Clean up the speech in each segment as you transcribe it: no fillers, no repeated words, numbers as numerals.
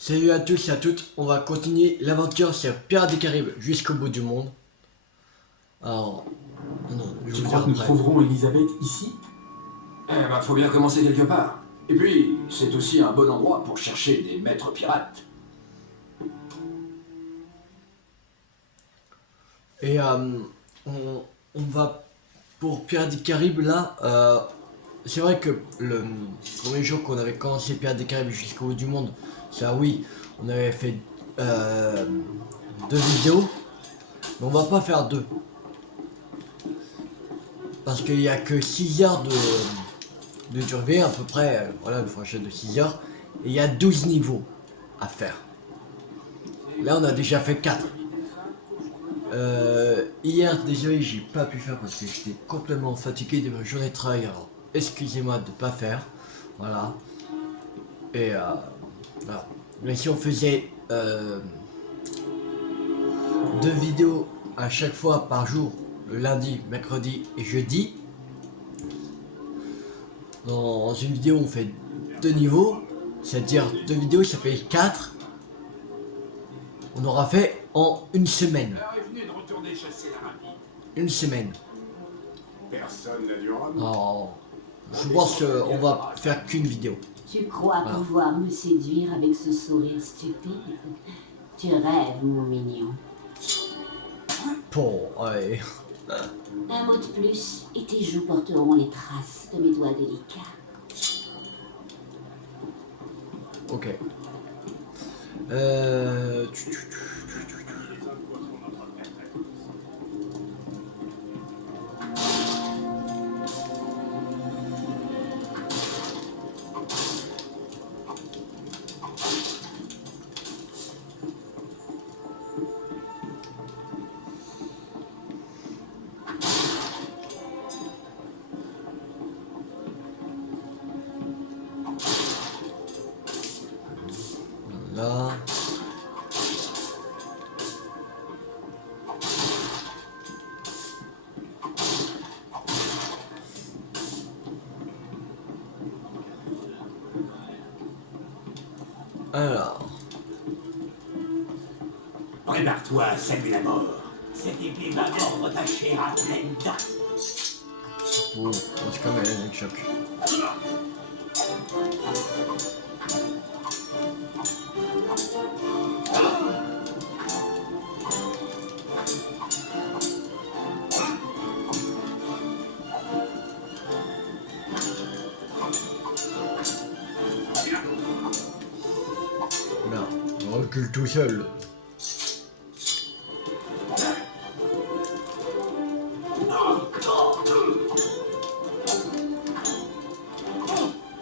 Salut à tous et à toutes, on va continuer l'aventure sur Pirates des Caraïbes jusqu'au bout du monde. Alors, non, je Tu vous crois dire que nous après. trouverons Elisabeth ici? Eh ben, faut bien commencer quelque part. Et puis, c'est aussi un bon endroit pour chercher des maîtres pirates. Et on va pour Pirates des Caraïbes là. C'est vrai que le premier jour qu'on avait commencé Pirates des Caraïbes jusqu'au bout du monde, ça oui, on avait fait deux vidéos, mais on va pas faire deux. Parce qu'il n'y a que 6 heures de durée à peu près, voilà, le franchise de 6 heures, et il y a 12 niveaux à faire. Là on a déjà fait 4. Hier désolé j'ai pas pu faire parce que j'étais complètement fatigué de ma journée de travail, alors excusez-moi de pas faire, voilà. Et voilà. Mais si on faisait 2 vidéos à chaque fois par jour, le lundi, mercredi et jeudi, dans une vidéo on fait 2 niveaux, c'est-à-dire 2 vidéos ça fait 4. On aura fait en une semaine. Une semaine. Personne n'a du rhum. Alors, je pense qu'on va faire qu'une vidéo. Tu crois Voilà. pouvoir me séduire avec ce sourire stupide? Tu rêves, mon mignon. Bon, allez. Un mot de plus, et tes joues porteront les traces de mes doigts délicats. Ok. Là. Alors. Prépare-toi à saluer la mort. Cette épée va mordre ta chair à pleines dents. Bon, c'est quand même un choc. Là, on recule tout seul.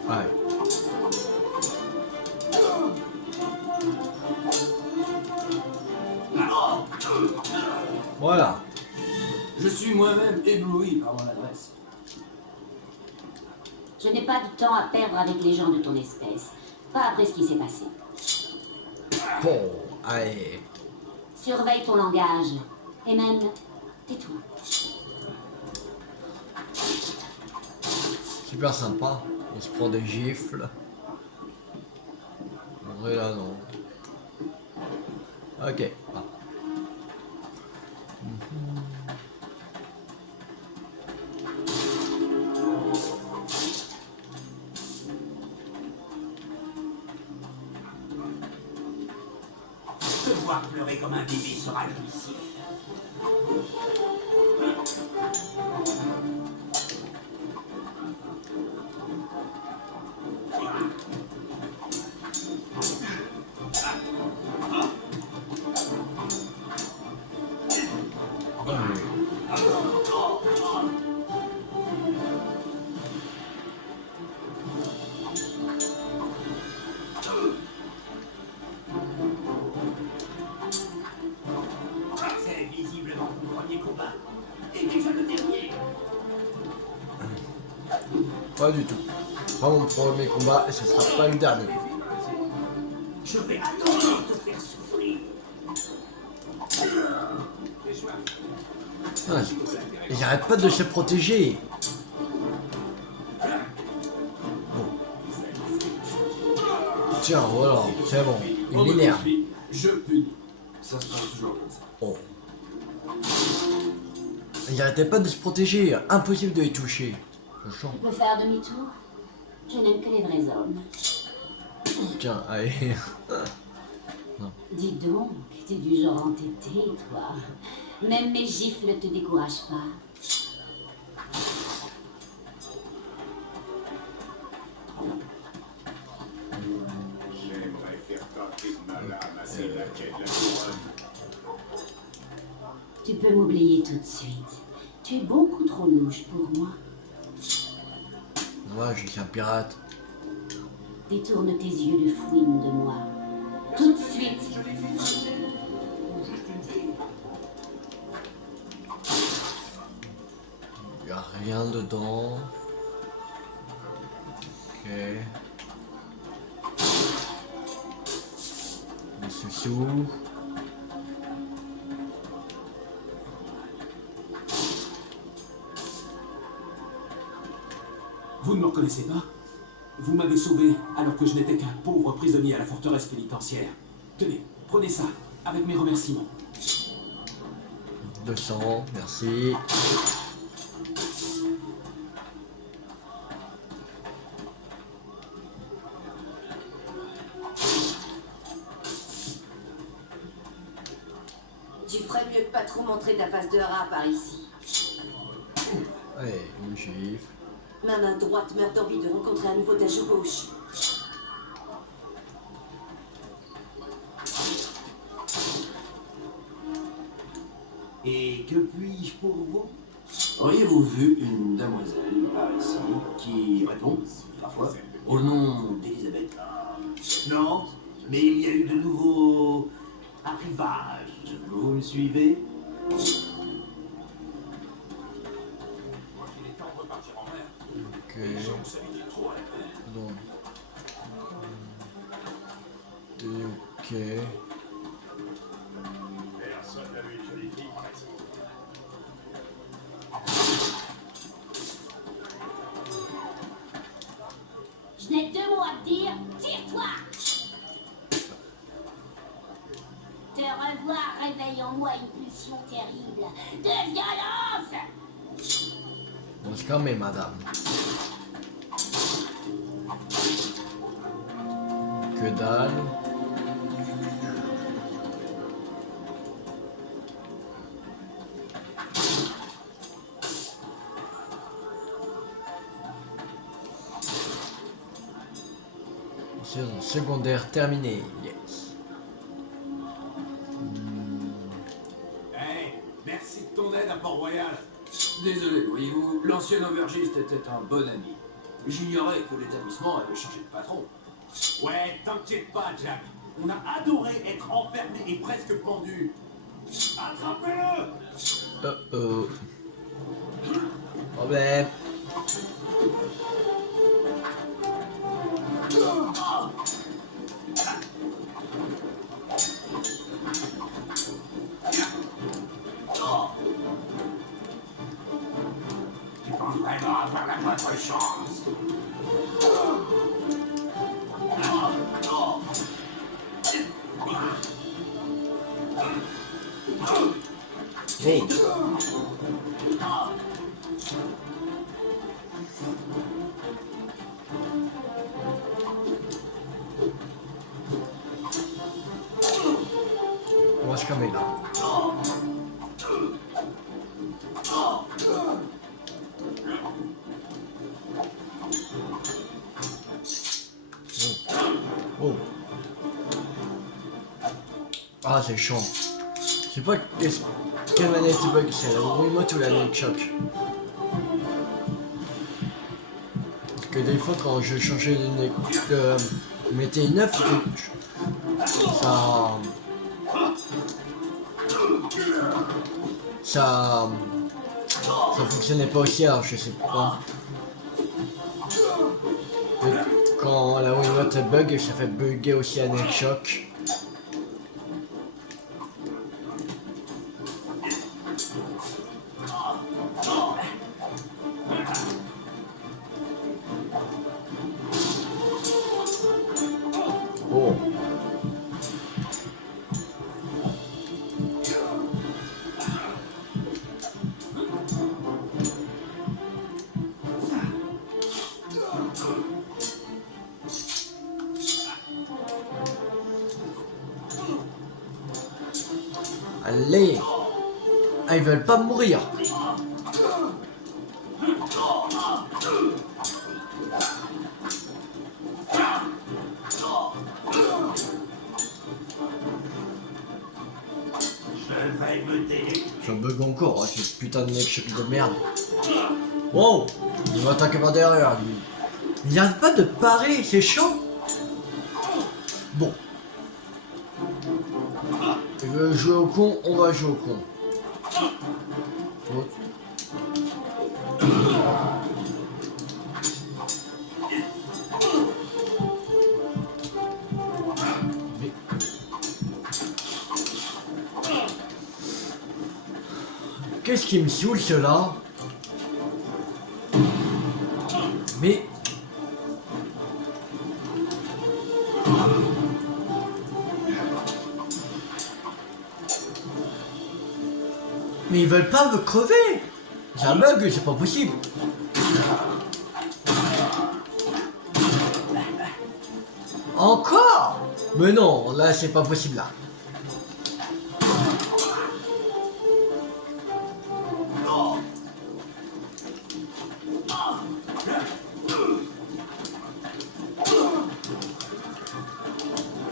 Ouais. Voilà. Je suis moi-même ébloui par mon adresse. Je n'ai pas de temps à perdre avec les gens de ton espèce. Pas après ce qui s'est passé. Bon, allez. Surveille ton langage. Et même, tais-toi. Super sympa. On se prend des gifles. En vrai là non. Ok. Ah. Te voir pleurer comme un bébé sera jouissif. C'est visiblement ton premier combat. Et déjà le dernier. Pas du tout. Pas mon premier combat et ce sera pas le dernier. Je vais attendre de te faire souffrir. Ah, ils arrêtent pas de se protéger. Tiens, voilà, c'est bon. Il On me m'énerve. confie, je punis. Ça se passe toujours comme ça. Oh. Il arrêtait pas de se protéger. Impossible de les toucher. Je sens. Tu peux faire demi-tour? Je n'aime que les vrais hommes. Tiens, allez. Dis donc, t'es du genre entêté, toi. Même mes gifles ne te découragent pas. J'aimerais faire tenter de ma lame à ces laquais de la couronne. Tu peux m'oublier tout de suite. Tu es beaucoup trop louche pour moi. Ouais, je suis un pirate. Détourne tes yeux de fouine de moi. Tout de suite. Il y a rien dedans. Ok. Des sous-sous. Vous ne me reconnaissez pas? Vous m'avez sauvé alors que je n'étais qu'un pauvre prisonnier à la forteresse pénitentiaire. Tenez, prenez ça, avec mes remerciements. 200, merci. Tu ferais mieux de pas trop montrer ta face de rat par ici. Allez, une gifle. Ma main droite meurt d'envie de rencontrer à nouveau ta joue gauche. Et que puis-je pour vous? Auriez-vous vu une demoiselle par ici qui répond, parfois, au nom d'Elisabeth? Non, mais il y a eu de nouveaux arrivages. Vous me suivez? Ok. Donc. Ok. Personne n'a vu une jolie fille par ici. Je n'ai deux mots à te dire. Tire-toi! Te revoir réveille en moi une pulsion terrible de violence! On se calme, madame. Que dalle. Saison secondaire terminée. Yes. Hey, merci de ton aide à Port-Royal. Désolé, voyez-vous, l'ancien aubergiste était un bon ami. J'ignorais que l'établissement avait changé de patron. Ouais, t'inquiète pas, Jack. On a adoré être enfermé et presque pendu. Attrapez-le! Problème. Tu penses vraiment avoir la moindre chance? Hey. On va se calmer là. Oh. Ah, c'est chiant. Je sais pas quelle manette bug c'est, la Wiimote ou la Nunchuk. Parce que des fois quand je changeais de mettais une œuf, ça fonctionnait pas aussi, alors je sais pas. Et quand la Wiimote bug, ça fait bugger aussi la Nunchuk. Allez. Ah, ils veulent pas mourir. Je vais me délecter. Je bug encore, hein, ce putain de mec chéri de merde. Wow. Il va attaquer par derrière, lui. Il n'y a pas de parer, c'est chaud. Bon. Tu veux jouer au con, on va jouer au con. Bon. Mais... Qu'est-ce qui me saoule cela? Mais... Mais ils veulent pas me crever. C'est un bug, c'est pas possible. Encore? Mais non, là c'est pas possible là.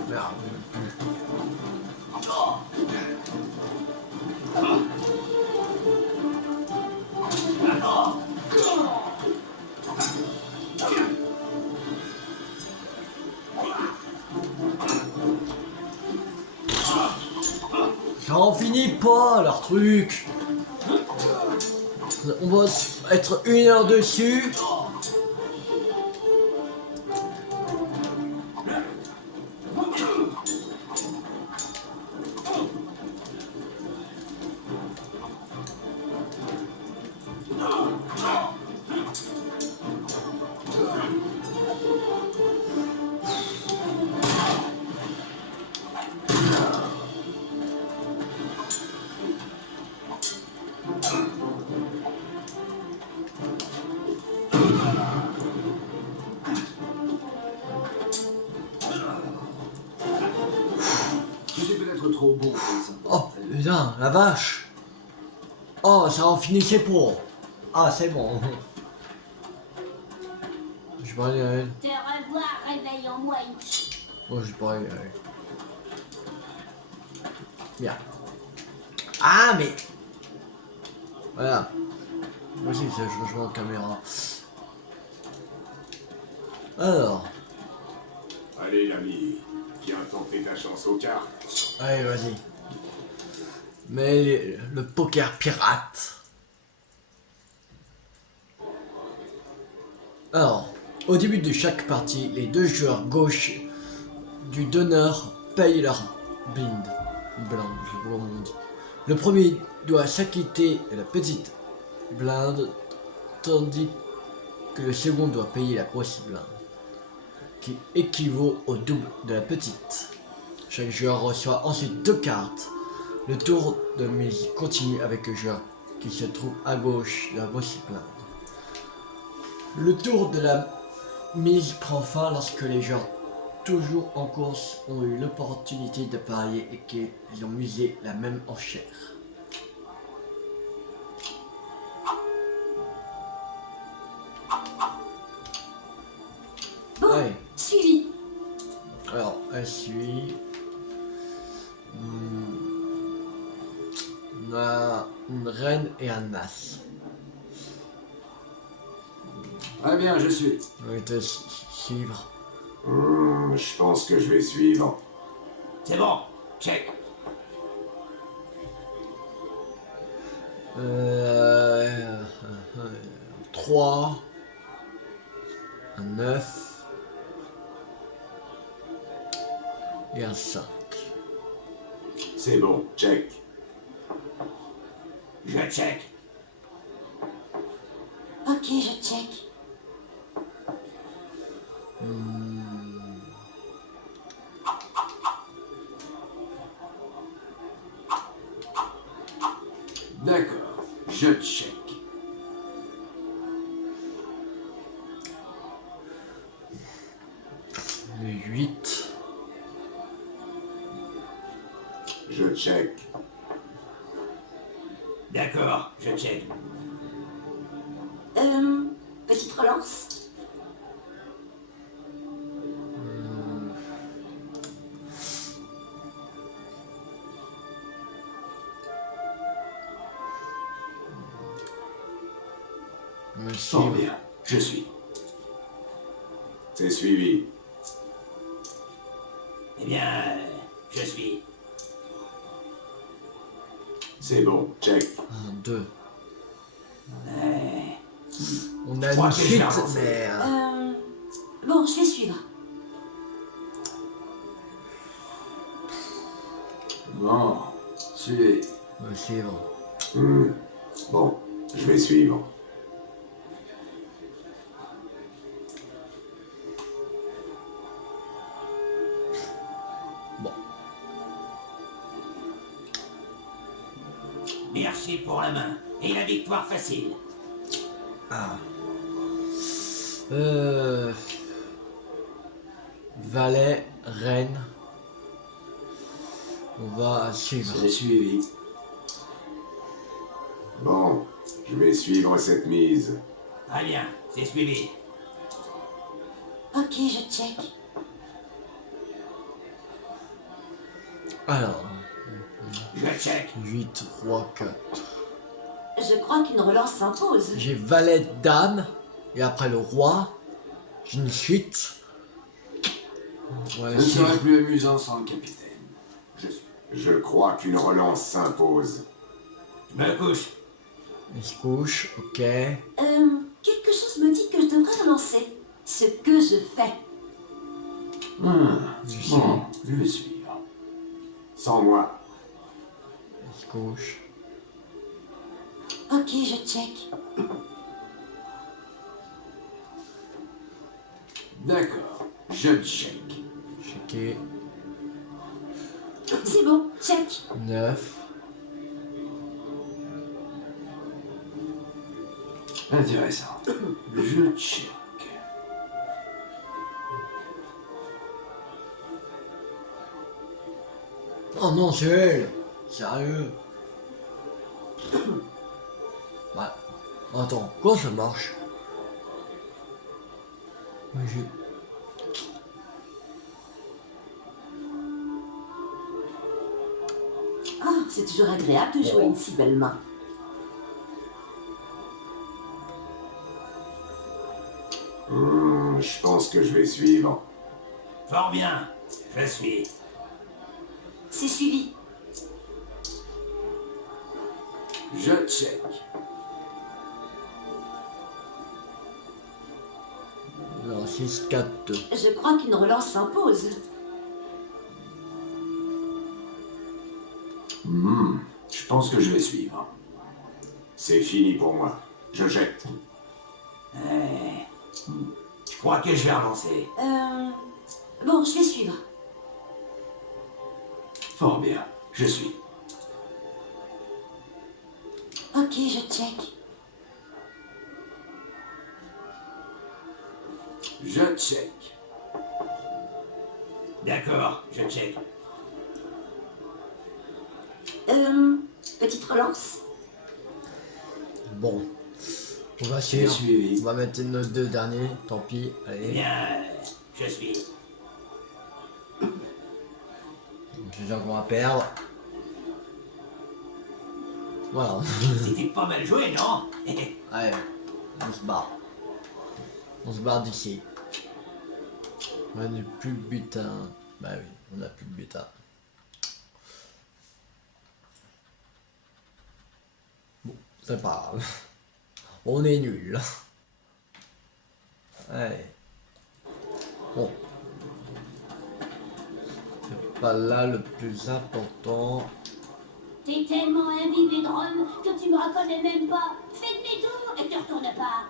Merde. J'en finis pas leur truc. On va être 1 heure dessus. Je suis peut-être trop bon pour ça. Oh putain, la vache. Oh, ça en finissait pour. Ah, c'est bon. Je vais pas aller à elle. Te revoir, réveille en moi une... Oh, je vais pas aller à elle. Bien. Ah, mais. Voilà. Moi aussi, c'est je rejoins en caméra. Alors. Allez, l'ami, viens tenter ta chance aux cartes. Allez, vas-y. Mais le poker pirate. Alors, au début de chaque partie, les 2 joueurs gauche du donneur payent leur blind. Je sais pas comment on dit. Le premier doit s'acquitter de la petite blinde, tandis que le second doit payer la grosse blinde, qui équivaut au double de la petite. Chaque joueur reçoit ensuite 2 cartes. Le tour de mise continue avec le joueur qui se trouve à gauche de la grosse blinde. Le tour de la mise prend fin lorsque les joueurs toujours en course ont eu l'opportunité de parier et qu'ils ont misé la même enchère. Bon, Ouais. suivi. Alors, elle suit. On a une reine et un as. Ah bien, je suis. On va te suivre. Je pense que je vais suivre. C'est bon, check. Euh, 3, un 9 et un 5. C'est bon, check. Je check. Ok, je check. D'accord, je check. Le 8. Je check. D'accord, je check. Petite relance. Me Fort suivre. bien, je suis. C'est suivi. Eh bien, je suis. C'est bon, check. 1, 2. Ouais. On a crois une que je vais suite, avancer. mais... Bon, je vais suivre. Bon, suivez. Me suivre. Bon, je vais suivre. Bon. Merci pour la main. Et la victoire facile. Valet, reine. On va suivre. C'est suivi. Bon, je vais suivre cette mise. Très bien, c'est suivi. Ok, je check. Alors, Je check. 8, 3, 4. Je crois qu'une relance s'impose. J'ai valet, dame. Et après le roi. J'ai une suite. Ouais, Ce ne suivre. serait plus amusant sans le capitaine. Je suis. Je crois qu'une relance s'impose. Je me couche. Il se couche, ok. Quelque chose me dit que je devrais relancer. Ce que je fais. Bon, suis. je vais suivre. Sans moi. Il se couche. Ok, je check. D'accord, je check. Checké. C'est bon, check. 9. Intéressant. Je check. Oh non, c'est elle. Sérieux. Bah, attends, comment ça marche? Ouais, Ah, c'est toujours agréable de jouer une si belle main. Je pense que je vais suivre. Fort bien, je suis. C'est suivi. Je check. Non, 6, 4, 2. Je crois qu'une relance s'impose. Je pense que je vais suivre. C'est fini pour moi. Je jette. Je crois que je vais avancer. Bon, je vais suivre. Fort bien, je suis. Ok, je check. Je check. D'accord, je check. Petite relance. Bon. On va J'ai suivre. suivi. On va mettre nos 2 derniers. Tant pis. Eh Allez. bien, je suis. C'est sûr qu'on va perdre. Voilà. C'était pas mal joué, non? Allez. On se barre. On se barre d'ici. On a plus de butin. Bah oui, on a plus de butin. Bon, c'est pas grave. On est nul. Allez. Bon. C'est pas là le plus important. T'es tellement imbibé de rhum que tu me reconnais même pas. Fais demi-tour et te retourne pas.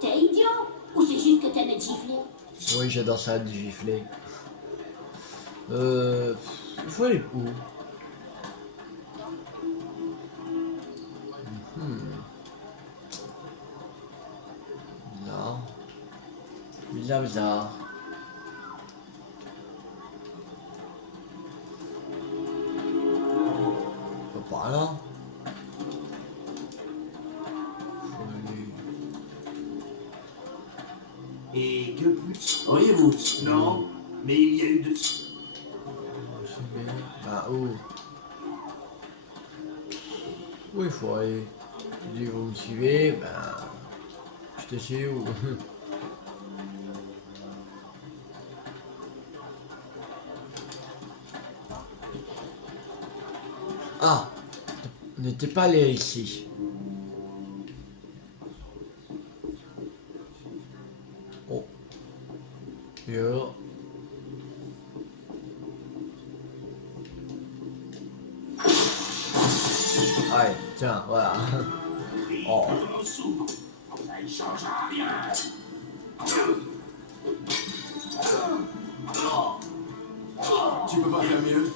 T'es idiot ou c'est juste que t'aimes être giflé? Oui, j'adore ça, du gifler. Il faut aller où? Bizarre. Bizarre, bizarre. Voilà. Faut aller- Et que plus? Auriez-vous? Non, mais il y a eu de... Ah, où? Où il faut aller? Je dis, vous me suivez? Ben. Je te suis où? Ah! On n'était pas allé ici. Oh. Yo. Allez, tiens, voilà. Oh. Ça ne changera rien. Tu peux pas faire mieux?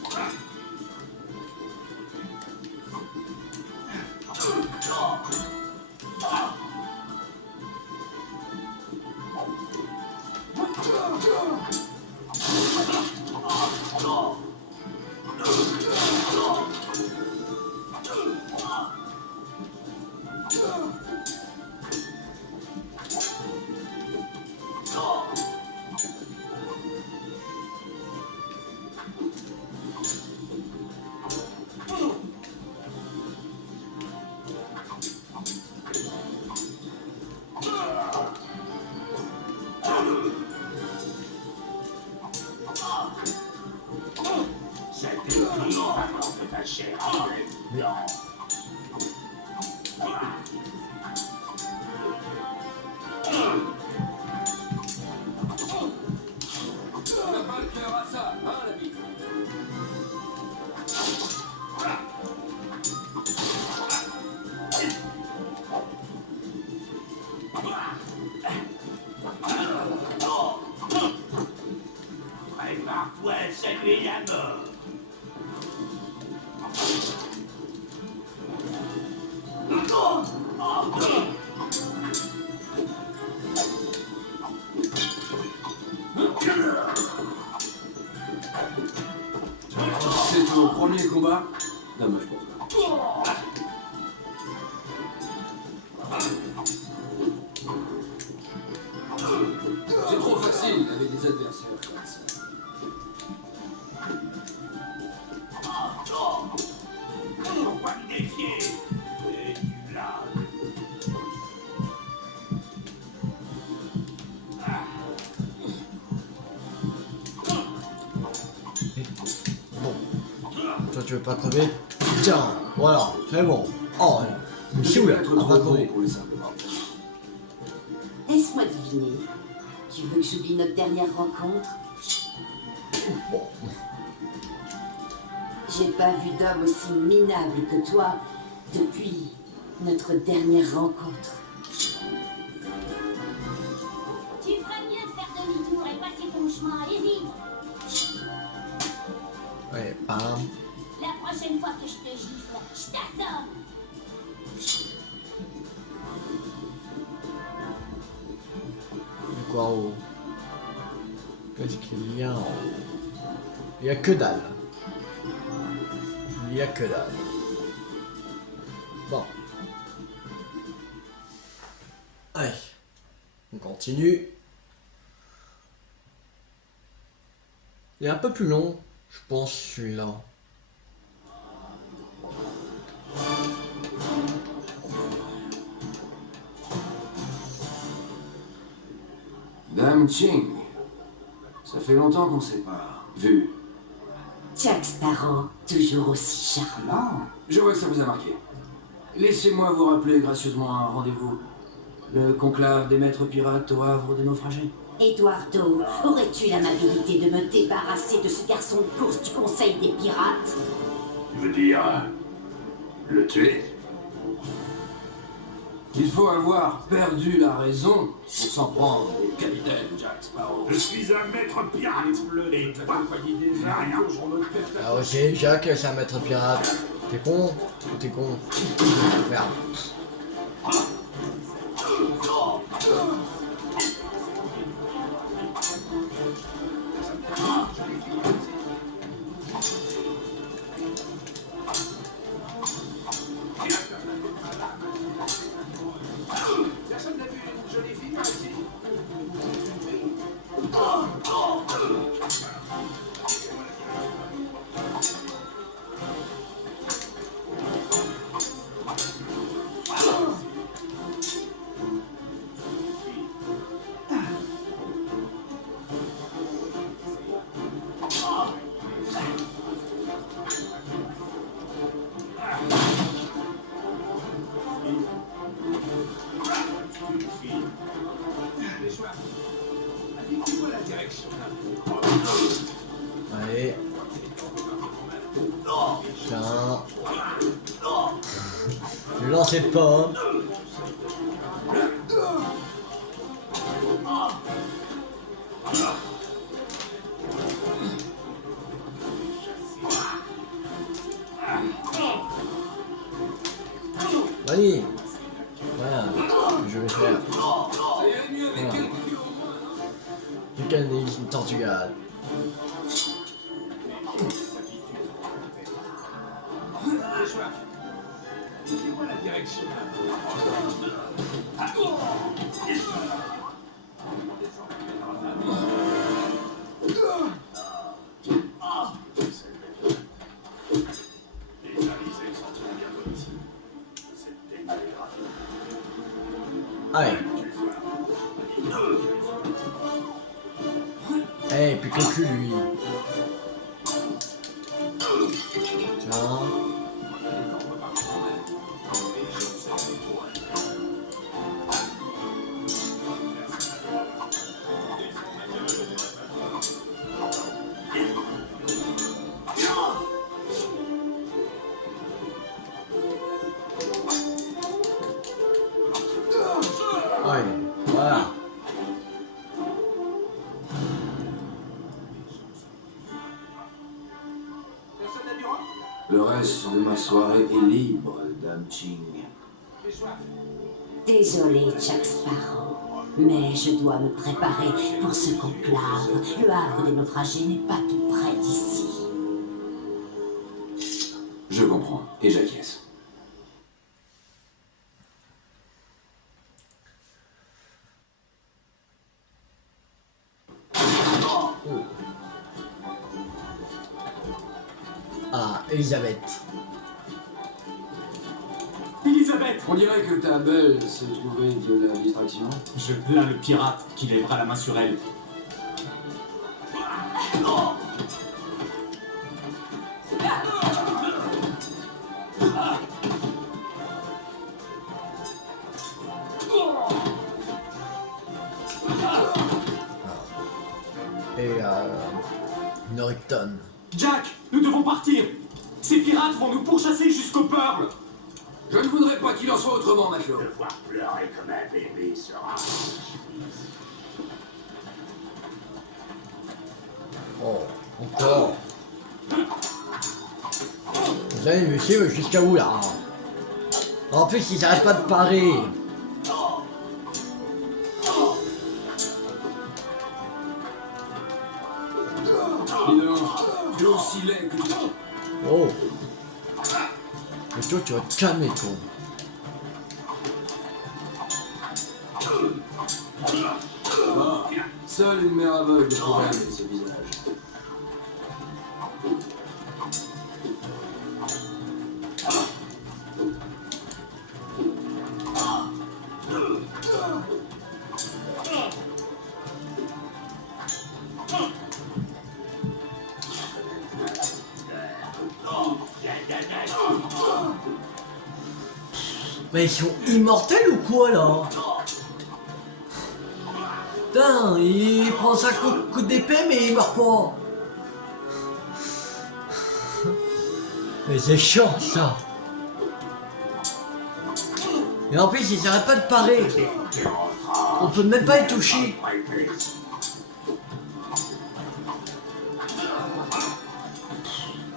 Cette épée va porter ta chair. Non. On n'a pas le cœur à ça, hein, l'ami? Prépare-toi à saluer la mort. C'est ton premier combat? Dommage pour toi. C'est trop facile avec des adversaires comme ça. Faut pas me défier. Et tu l'as. Bon. Toi, tu veux pas crever? Tiens, voilà, c'est bon. Oh, il me saoule, Être on va trop crever. bon pour les simplement. Laisse-moi deviner. Tu veux que j'oublie notre dernière rencontre? Bon. J'ai pas vu d'homme aussi minable que toi depuis notre dernière rencontre. Tu ferais mieux de faire demi-tour et passer ton chemin. Allez vite. Ouais, bam. La prochaine fois que je te gifle, je t'assomme. C'est quoi en haut? Qu'est-ce qu'il y a en haut? Il y a que dalle. Il y a que dalle. Bon. Allez. On continue. Il est un peu plus long, je pense, celui-là. Dame Ching, ça fait longtemps qu'on s'est pas vu. Jack Sparrow, toujours aussi charmant. Je vois que ça vous a marqué. Laissez-moi vous rappeler gracieusement un rendez-vous. Le conclave des maîtres pirates au havre des naufragés. Eduardo, aurais-tu l'amabilité de me débarrasser de ce garçon de course du Conseil des pirates? Tu veux dire le tuer? Il faut avoir perdu la raison pour s'en prendre au capitaine Jack Sparrow. Je suis un maître pirate. Et toi, rien. Ah ok, Jacques, c'est un maître pirate. T'es con ou t'es con? Merde. Allez. Tiens. Ne lancez pas. Allez. Voilà. Je vais faire. Voilà. Mécanisme tortugade. Allez. Eh, plus que le cul lui. Tiens. Allez, voilà. Le reste de ma soirée est libre, Dame Ching. Désolé, Jack Sparrow, mais je dois me préparer pour ce conclave. Le havre des naufragés n'est pas tout près d'ici. Je comprends, et j'acquiesce. Ah, Elisabeth. Elisabeth! On dirait que ta belle s'est trouvée de la distraction. Je plains le pirate qui lèvera la main sur elle. Et Norrington. Jack, nous devons partir! Ces pirates vont nous pourchasser jusqu'au Pearl! Je ne voudrais pas qu'il en soit autrement, Matelot. Devoir pleurer comme un bébé sera... Oh, encore. Vous allez me suivre jusqu'à où là? En plus, ils n'arrêtent pas de parer. Dis donc, tu es aussi laid que toi. Oh. Mais toi, tu vas te calmer, toi. Bon, seule une mère aveugle pourrait aimer ce visage. Mais ils sont immortels ou quoi là? Putain, il prend ça coup d'épée mais il meurt pas. Mais c'est chiant ça. Et en plus ils arrêtent pas de parer. On peut même pas les toucher.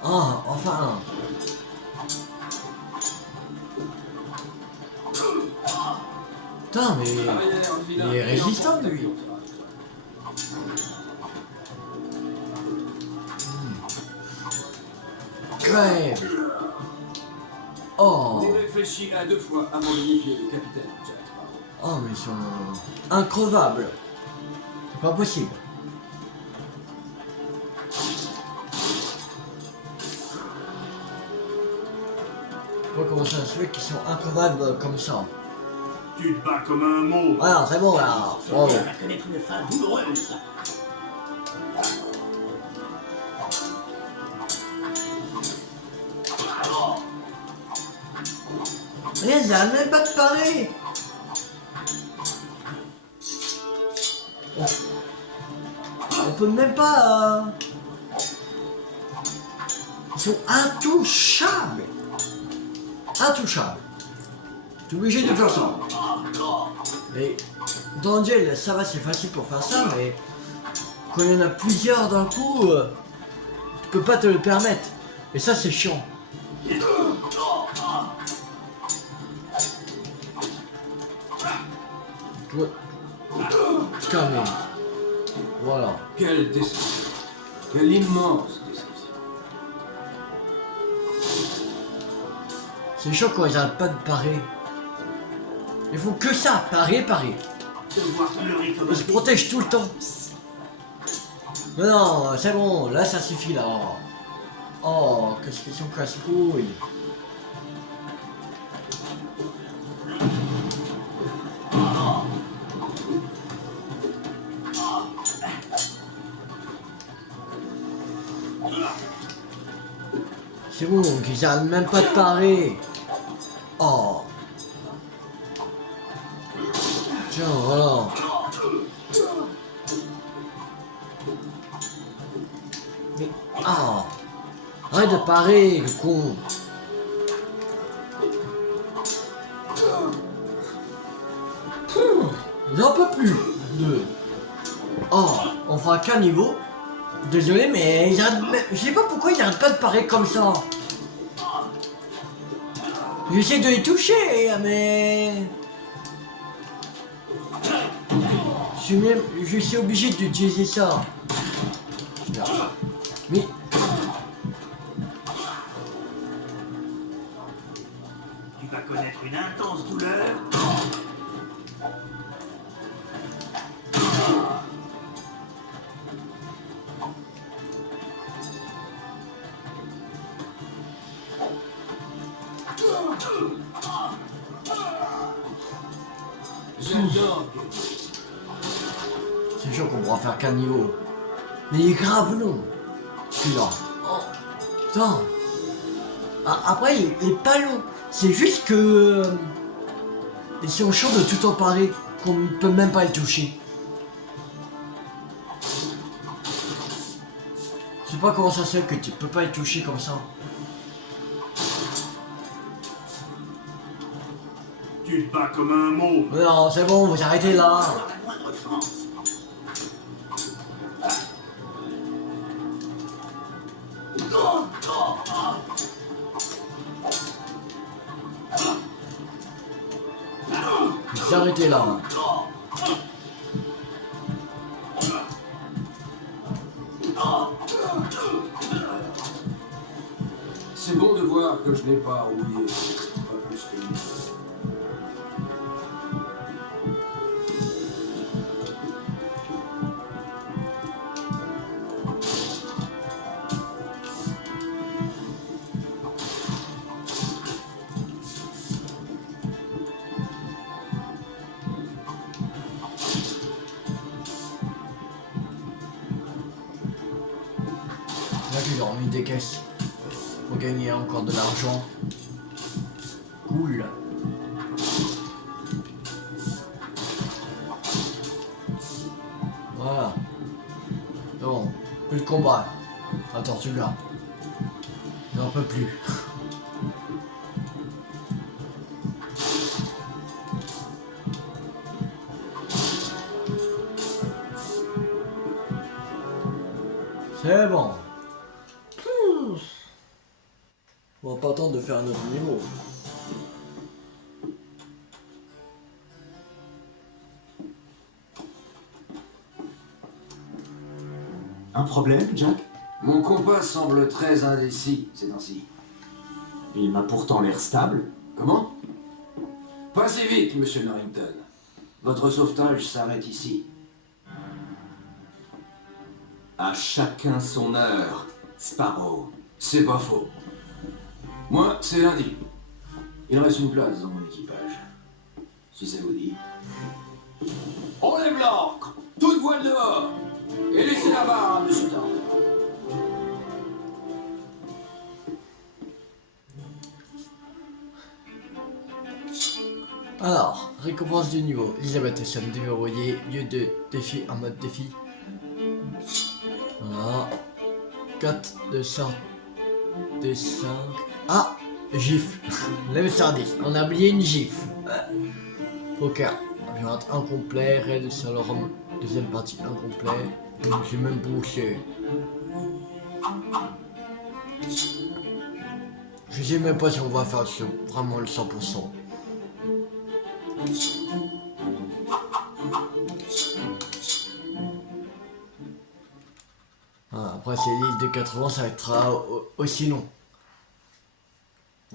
Ah, enfin. Putain, mais il est résistant lui. Crève. Oh. Réfléchis à 2 fois avant de défier le capitaine, Jack. Oh, mais ils sont increvables. C'est pas possible. Je sais pas comment ça se fait qu'ils sont increvables comme ça. Tu te bats comme un mot! Voilà, c'est bon là. On Bravo. va connaître une fin douloureuse! Mais ils arrêtent même pas de parler. Oh. peut même pas... Ils sont intouchables. Intouchables. T'es obligé de faire ça. Et dans Angel, ça va, c'est facile pour faire ça, mais quand il y en a plusieurs d'un coup, tu peux pas te le permettre. Et ça, c'est chiant. Tu vois, calme. Voilà. Quelle déception. Quelle immense déception. C'est chiant quand ils arrêtent pas de parer. Ils font que ça, parer. Te voir pleurer comme Ils se protègent tout le temps. Mais non, c'est bon, là ça suffit là. Oh, qu'est-ce qu'ils sont casse-couilles. C'est bon, qu'ils arrêtent même pas de parer. Oh. Tiens, voilà. Mais... Ah. Arrête de parer, le con. J'en peux plus. De... Oh, on fera qu'un niveau. Désolé, mais ils arrêtent... je sais pas pourquoi ils arrêtent pas de parer comme ça. J'essaie de les toucher, mais... Je suis obligé d'utiliser ça. Mais... Tu vas connaître une intense douleur. J'adore. C'est sûr qu'on pourra faire qu'un niveau. Mais il est grave long. Celui-là. Oh. Putain. Après, il est pas long. C'est juste que... ils sont chauds de tout emparer. Qu'on ne peut même pas y toucher. Je sais pas comment ça se fait que tu peux pas y toucher comme ça. Tu te bats comme un mot. Non, c'est bon, vous arrêtez là. Vous arrêtez là. C'est bon de voir que je n'ai pas oublié. Pas plus que lui. Là, ils ont mis des caisses pour gagner encore de l'argent. Cool. Voilà. Bon, plus de combat. Attends, celui-là. J'en peux plus. C'est bon. On va pas attendre de faire un autre niveau. Un problème, Jack? Mon compas semble très indécis ces temps-ci. Il m'a pourtant l'air stable. Comment? Pas si vite, monsieur Norrington. Votre sauvetage s'arrête ici. À chacun son heure, Sparrow. C'est pas faux. Moi, c'est lundi. Il reste une place dans mon équipage. Si ça vous dit. On lève l'ancre! Toute voile dehors! Et laissez la barre à monsieur Tarn. Alors, récompense du niveau. Elisabeth Essam déverrouillée. Lieu de défi en mode défi. 4 dessins. Dessin. Ah, gif. Level 10. On a oublié une gif. Poker. Genre incomplet. Raid Salorum. Deuxième partie incomplet. J'ai même bouché. Je sais même pas si on va faire vraiment le 100%. Ah, après c'est l'île de 80, ça va être aussi long.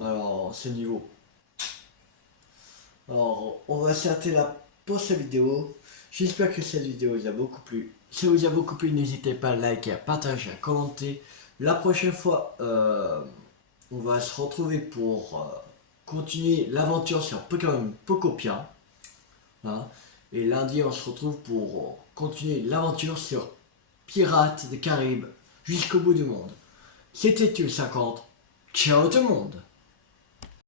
Alors, ce niveau. Alors, on va s'arrêter là pour cette vidéo. J'espère que cette vidéo vous a beaucoup plu. Si vous a beaucoup plu, n'hésitez pas à liker, à partager, à commenter. La prochaine fois, on va se retrouver pour continuer l'aventure sur Pokémon Pokopia. Hein. Et lundi, on se retrouve pour continuer l'aventure sur Pirates des Caraïbes jusqu'au bout du monde. C'était Tuel50. Ciao tout le monde!